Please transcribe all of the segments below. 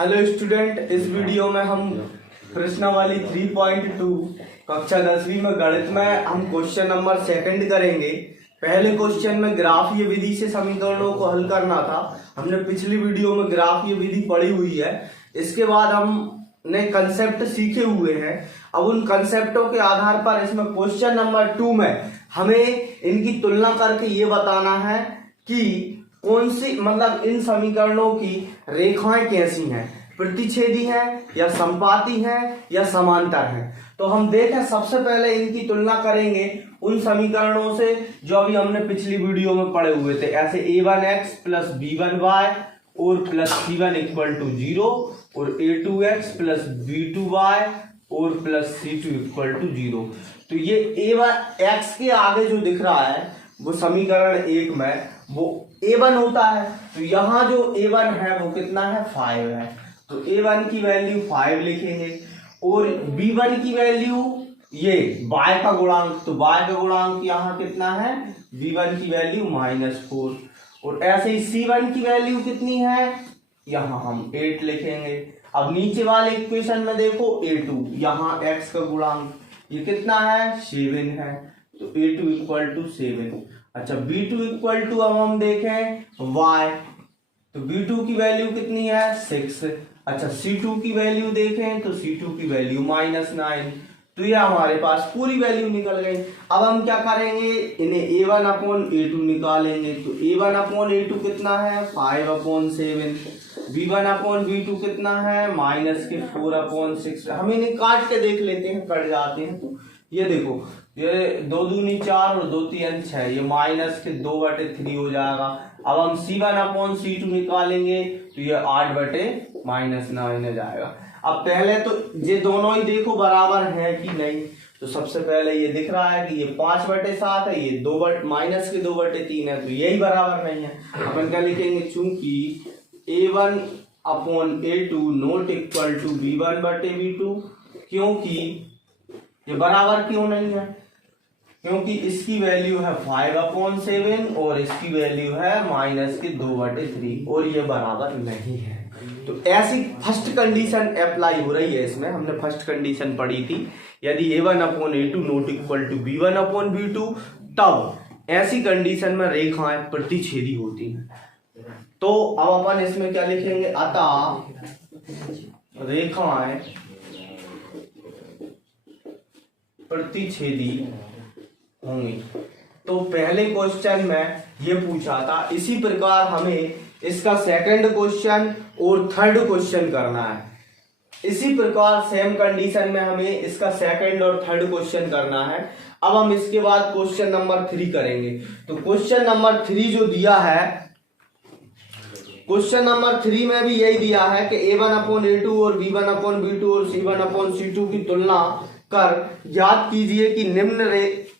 Hello student, इस video में हम प्रश्नावली 3.2 कक्षा 10वीं में गणित में हम क्वेश्चन नंबर सेकंड करेंगे। पहले क्वेश्चन में ग्राफीय विधि से समीकरणों को हल करना था। हमने पिछली वीडियो में ग्राफीय विधि पढ़ी हुई है। इसके बाद हमने कंसेप्ट सीखे हुए हैं। अब उन कंसेप्टों के आधार पर इसमें क्वेश्चन नंबर 2 में हमें इनकी तुलना करके ये बताना है कि कौन सी मतलब इन समीकरणों की रेखाएं कैसी हैं, प्रतिच्छेदी हैं या संपाती हैं या समांतर हैं। तो हम देखें, सबसे पहले इनकी तुलना करेंगे उन समीकरणों से जो अभी हमने पिछली वीडियो में पढ़े हुए थे। ऐसे a1x प्लस b1y और प्लस c1 इक्वल टू 0 और a2x प्लस b2y और प्लस c2 इक्वल टू 0। तो ये a1x के आगे जो दिख रहा है वो समीकरण 1 में वो a1 होता है। तो यहाँ जो a1 है वो कितना है, 5 है। तो a1 की वैल्यू 5 लिखेंगे और b1 की वैल्यू ये y का गुणांक, तो y का गुणांक यहाँ कितना है, b1 की वैल्यू -4। और ऐसे ही c1 की वैल्यू कितनी है, यहाँ हम 8 लिखेंगे। अब नीचे वाले इक्वेशन में देखो a2, यहाँ x का गुणांक ये कितना है, 7 है। तो a2 इक्वल टू 7। अच्छा, b2 इक्वल टू अब हम देखें y, तो b2 की वैल्यू कितनी है, 6। अच्छा, c2 की वैल्यू देखें तो c2 की वैल्यू -9। तो ये हमारे पास पूरी वैल्यू निकल गई। अब हम क्या करेंगे, इन्हें a1 अपॉन a2 निकालेंगे। तो a1 अपॉन a2 कितना है, 5/7। b1 अपॉन b2 कितना है, -4/6। हम इन्हें काट के देख लेते हैं, कट जाते हैं। तो ये देखो, ये 2 दूनी 4 और 2 3 6, ये -2/3 हो जाएगा। अब हम c1 अपॉन c2 निकालेंगे तो ये 8/-9 हो जाएगा। अब पहले तो ये दोनों ही देखो बराबर है कि नहीं। तो सबसे पहले ये दिख रहा है कि ये 5/7 है, ये -2/3 है, तो यही बराबर नहीं है। अपन क्या लिखेंगे, चूंकि a1 upon a2 not equal to b1/b2। क्योंकि ये बराबर क्यों नहीं है, क्योंकि इसकी वैल्यू है 5/7 और इसकी वैल्यू है -2/3 और ये बराबर नहीं है। तो ऐसी फर्स्ट कंडीशन अप्लाई हो रही है इसमें। हमने फर्स्ट कंडीशन पढ़ी थी, यदि a1 upon a2 not equal to b1 upon b2, तब ऐसी कंडीशन में रेखाएं प्रतिच्छेदी होती हैं। तो अब अपन इसमें क्या लिखेंगे, अतः रेखाएं प्रतिच्छेदी होंगी। तो पहले क्वेश्चन में ये पूछा था, इसी प्रकार हमें इसका सेकंड क्वेश्चन और थर्ड क्वेश्चन करना है। इसी प्रकार सेम कंडीशन में हमें इसका सेकंड और थर्ड क्वेश्चन करना है। अब हम इसके बाद क्वेश्चन नंबर 3 करेंगे। तो क्वेश्चन नंबर 3 जो दिया है, क्वेश्चन नंबर 3 में भी यही दिया है कि a1 अपॉन a2 और b1 अपॉन b2 और c1 अपॉन c2 की तुलना कर ज्ञात कीजिए कि निम्न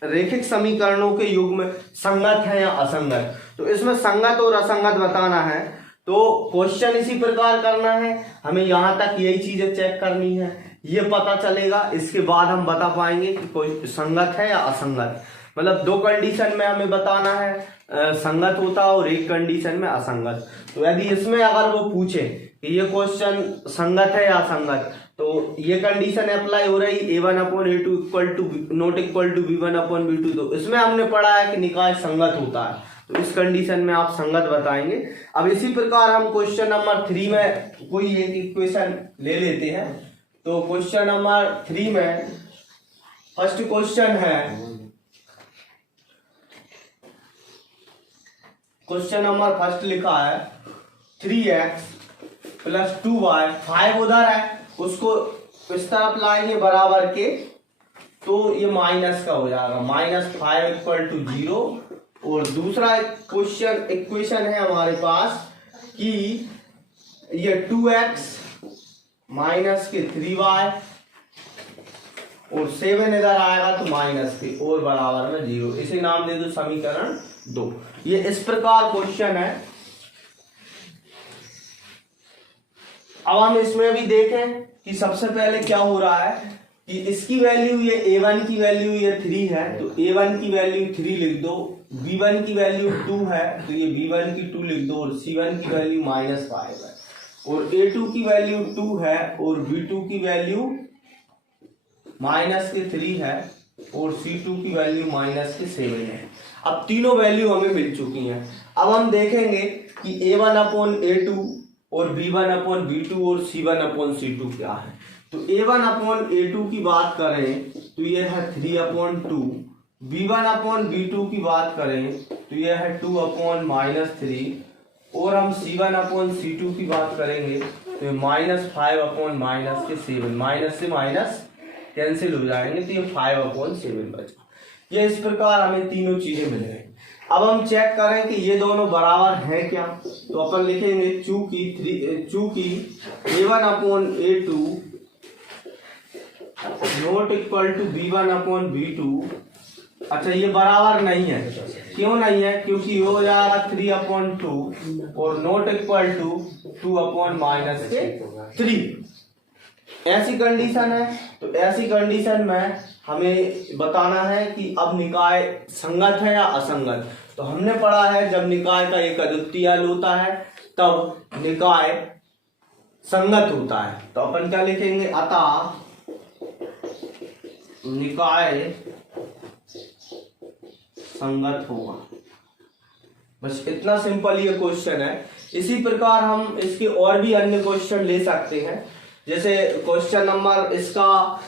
रेखिक समीकरणों के युग्म संगत है या असंगत। तो इसमें संगत और असंगत बताना है। तो क्वेश्चन इसी प्रकार करना है, हमें यहाँ तक यही चीजें चेक करनी है, ये पता चलेगा। इसके बाद हम बता पाएंगे कि कोई संगत है या असंगत। मतलब 2 कंडीशन में हमें बताना है संगत होता और एक कंडीशन में असंगत। तो यदि इसमें अगर वो पूछे कि ये क्वेश्चन संगत है या असंगत, तो ये कंडीशन अप्लाई हो रही, a1 upon a2 equal to not equal to b1 upon b2। तो इसमें हमने पढ़ा है कि निकाय संगत होता है, तो इस कंडीशन में आप संगत बताएंगे। अब इसी प्रकार हम क्वेश्चन नंबर 3 में कोई एक इक्वेशन ले लेते हैं। तो क्वेश्चन नंबर 3 में फर्स्ट क्वेश्चन है, क्वेश्चन नंबर फर्स्ट लिखा है 3x प्लस 2y, 5 उधर है, उसको इस तरफ लाएंगे बराबर के, तो ये माइनस का हो जाएगा, -5 इक्वल टू 0। और दूसरा इक्वेशन है हमारे पास कि ये 2x माइनस के 3y और 7 इधर आएगा तो माइनस के और बराबर में 0। इसे नाम दे दो समीकरण 2। ये इस प्रकार क्वेश्चन है। अब हम इसमें भी देखें कि सबसे पहले क्या हो रहा है कि इसकी वैल्यू, ये a1 की वैल्यू ये 3 है, तो a1 की वैल्यू 3 लिख दो। b1 की वैल्यू 2 है, तो ये b1 की 2 लिख दो। और c1 की वैल्यू -5 है। और A2 की वैल्यू 2 है और B2 की वैल्यू -3 है और C2 की वैल्यू -7 है। अब तीनों वैल्यू हमें मिल चुकी हैं। अब हम देखेंगे कि A1/A2 और B1/B2 और C1/C2 क्या है। तो A1/A2 की बात करें तो यह है 3/2, B1/B2 की बात करें तो यह है 2/-3 और हम C1/C2 की बात करेंगे तो -5/-7, माइनस से माइनस कैंसिल हो जाएंगे तो ये 5/7 बचा। ये इस प्रकार हमें तीनों चीजें मिल गई। अब हम चेक करें कि ये दोनों बराबर हैं क्या। तो अपन लिखेंगे चूंकि A1/A2 not equal to B1/B2, अच्छा ये बराबर नहीं है। क्यों नहीं है? क्योंकि ये हो जाएगा 3/2 और नॉट इक्वल टू 2/-3। ऐसी कंडीशन है। तो ऐसी कंडीशन में हमें बताना है कि अब निकाय संगत है या असंगत। तो हमने पढ़ा है जब निकाय का एक अद्वितीय होता है तब निकाय संगत होता है। तो अपन क्या लिखेंगे, अतः निकाय संगत होगा। बस इतना सिंपल ये क्वेश्चन है। इसी प्रकार हम इसके और भी अन्य क्वेश्चन ले सकते हैं। जैसे क्वेश्चन नंबर इसका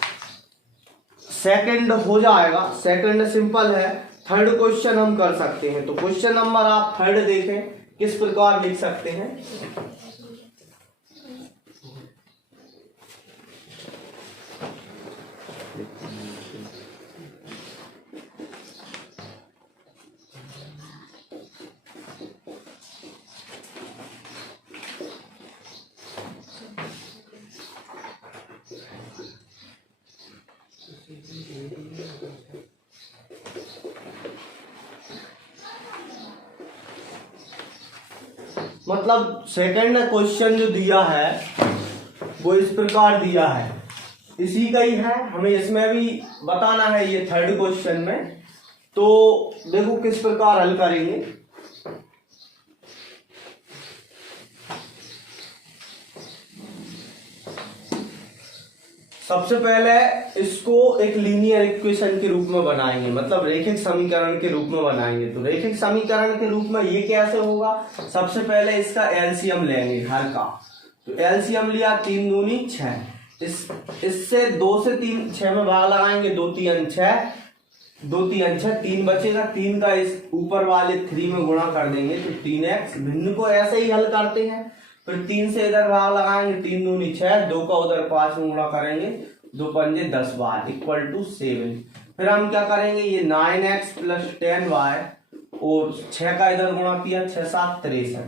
सेकंड हो जाएगा, सेकंड सिंपल है। थर्ड क्वेश्चन हम कर सकते हैं। तो क्वेश्चन नंबर आप थर्ड देखें किस प्रकार लिख सकते हैं। मतलब सेकंड क्वेश्चन जो दिया है वो इस प्रकार दिया है, इसी का ही है। हमें इसमें भी बताना है ये थर्ड क्वेश्चन में। तो देखो किस प्रकार हल करेंगे। सबसे पहले इसको एक लीनियर इक्वेशन के रूप में बनाएंगे, मतलब रैखिक समीकरण के रूप में बनाएंगे। तो रैखिक समीकरण के रूप में ये कैसे होगा, सबसे पहले इसका एलसीएम लेंगे हर का। तो एलसीएम लिया 3 दूनी 6, इससे 2 से 3 6 में भाग लगाएंगे, 2 3 6, 2 3 6, 3 बचेगा। 3 का इस ऊपर वाले 3 में गुणा कर देंगे तो 3x। भिन्न को ऐसे ही हल करते हैं। फिर 3 से इधर भाग लगाएंगे, 3 दूनी 6, 2 का उधर 5 में गुणा करेंगे, 2 पंजे 10 बार इक्वल टू 7। फिर हम क्या करेंगे, ये 9x प्लस 10y और 6 का इधर गुणा किया, 6 7 63।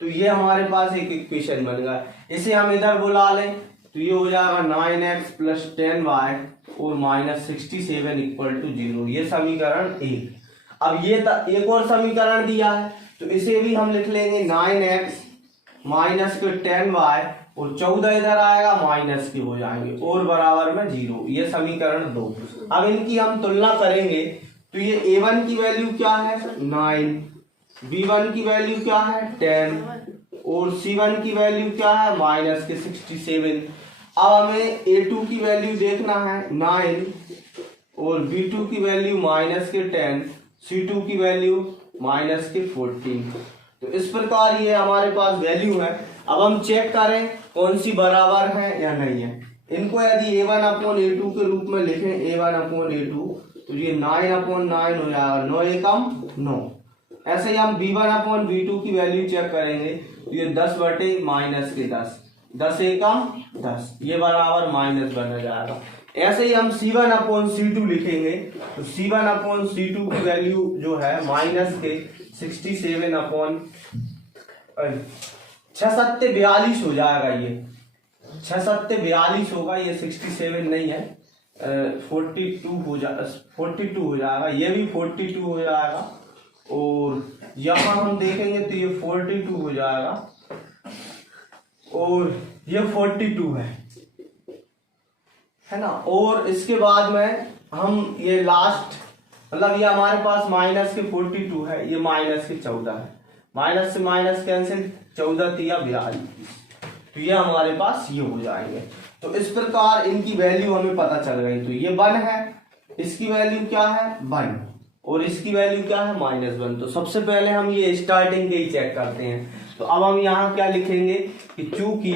तो ये हमारे पास एक इक्वेशन बन गया। इसे हम इधर बुला लें तो ये हो जाएगा 9x प्लस 10y और -67 इक्वल टू 0। ये समीकरण 1। अब ये एक और समीकरण दिया है तो इसे भी हम लिख लेंगे 9x माइनस के 10y और 14 इधर आएगा, माइनस के हो जाएंगे और बराबर में 0। ये समीकरण 2। अब इनकी हम तुलना करेंगे तो ये a1 की वैल्यू क्या है 9, b1 की वैल्यू क्या है 10 और c1 की वैल्यू क्या है माइनस के 67। अब हमें a2 की वैल्यू देखना है 9 और b2 की वैल्यू माइनस के 10, c2 की वैल्यू माइनस के 14। तो इस प्रकार ये हमारे पास वैल्यू है। अब हम चेक करें कौन सी बराबर है या नहीं है। इनको यदि a1/a2 के रूप में लिखें, a1/a2, तो ये 9/9 हो जाएगा, 9 एकम 9। ऐसे ही हम b1/b2 की वैल्यू चेक करेंगे तो ये 10/-10, 10 एकम 10, ये बराबर माइनस बन जाएगा। ऐसे ही हम c1/c2 लिखेंगे तो c1/c2 की वैल्यू जो है माइनस के 67 6 7 42 हो जाएगा। ये 6 7 42 होगा, ये 67 नहीं है, 42 हो जाएगा। ये भी 42 हो जाएगा और यहाँ हम देखेंगे तो ये 42 हो जाएगा और ये 42 है ना। और इसके बाद में हम ये लास्ट, मतलब ये हमारे पास माइनस के 42 है, ये माइनस के 14 है, माइनस से माइनस कैंसिल, 14 तिया 42। तो ये हमारे पास ये हो जाएंगे। तो इस प्रकार इनकी वैल्यू हमें पता चल गई। तो ये 1 है, इसकी वैल्यू क्या है 1 और इसकी वैल्यू क्या है -1। तो सबसे पहले हम ये स्टार्टिंग के ही चेक करते हैं। तो अब हम यहाँ क्या लिखेंगे कि चूंकि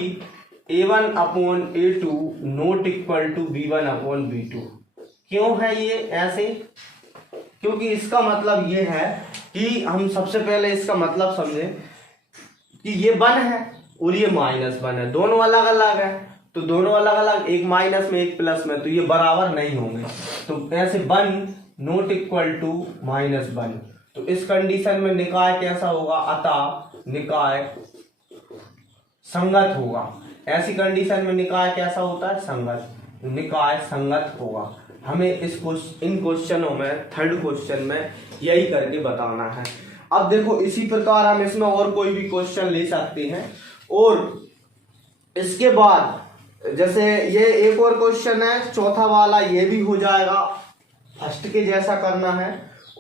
a1/a2 not equal to b1/b2। क्यों है ये ऐसे? क्योंकि इसका मतलब ये है कि हम सबसे पहले इसका मतलब समझें कि ये 1 है और ये -1 है, दोनों अलग अलग है। तो दोनों अलग अलग, एक माइनस में एक प्लस में, तो ये बराबर नहीं होंगे। तो ऐसे 1 नॉट इक्वल टू -1। तो इस कंडीशन में निकाय कैसा होगा? अतः निकाय संगत होगा। ऐसी कंडीशन में निकाय कैसा होता है? संगत। निकाय संगत होगा। हमें इन क्वेश्चनों में, थर्ड क्वेश्चन में यही करके बताना है। अब देखो इसी प्रकार हम इसमें और कोई भी क्वेश्चन ले सकते हैं। और इसके बाद जैसे ये एक और क्वेश्चन है, चौथा वाला, ये भी हो जाएगा, फर्स्ट के जैसा करना है।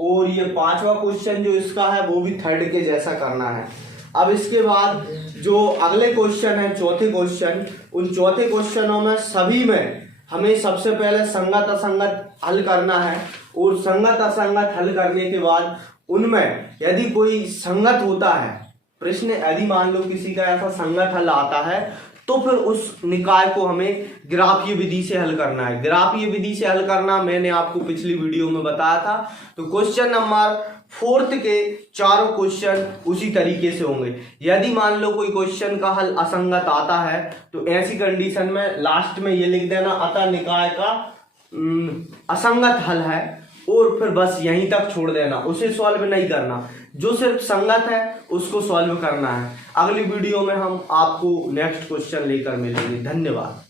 और ये 5वां क्वेश्चन जो इसका है वो भी थर्ड के जैसा करना है। अब इसके बाद जो अगले क्वेश्चन है, चौथे क्वेश्चन, उन चौथे क्वेश्चनों में सभी में हमें सबसे पहले संगत असंगत हल करना है। और संगत असंगत हल करने के बाद उनमें यदि कोई संगत होता है प्रश्न, यदि मान लो किसी का ऐसा संगत हल आता है, तो फिर उस निकाय को हमें ग्राफीय विधि से हल करना है। ग्राफीय विधि से हल करना मैंने आपको पिछली वीडियो में बताया था। तो क्वेश्चन नंबर 4 के चारों क्वेश्चन उसी तरीके से होंगे। यदि मान लो कोई क्वेश्चन का हल असंगत आता है तो ऐसी कंडीशन में लास्ट में ये लिख देना, अतः निकाय का असंगत हल है, और फिर बस यहीं तक छोड़ देना, उसे सॉल्व नहीं करना। जो सिर्फ संगत है उसको सॉल्व करना है। अगली वीडियो में हम आपको नेक्स्ट क्वेश्चन लेकर मिलेंगे। धन्यवाद।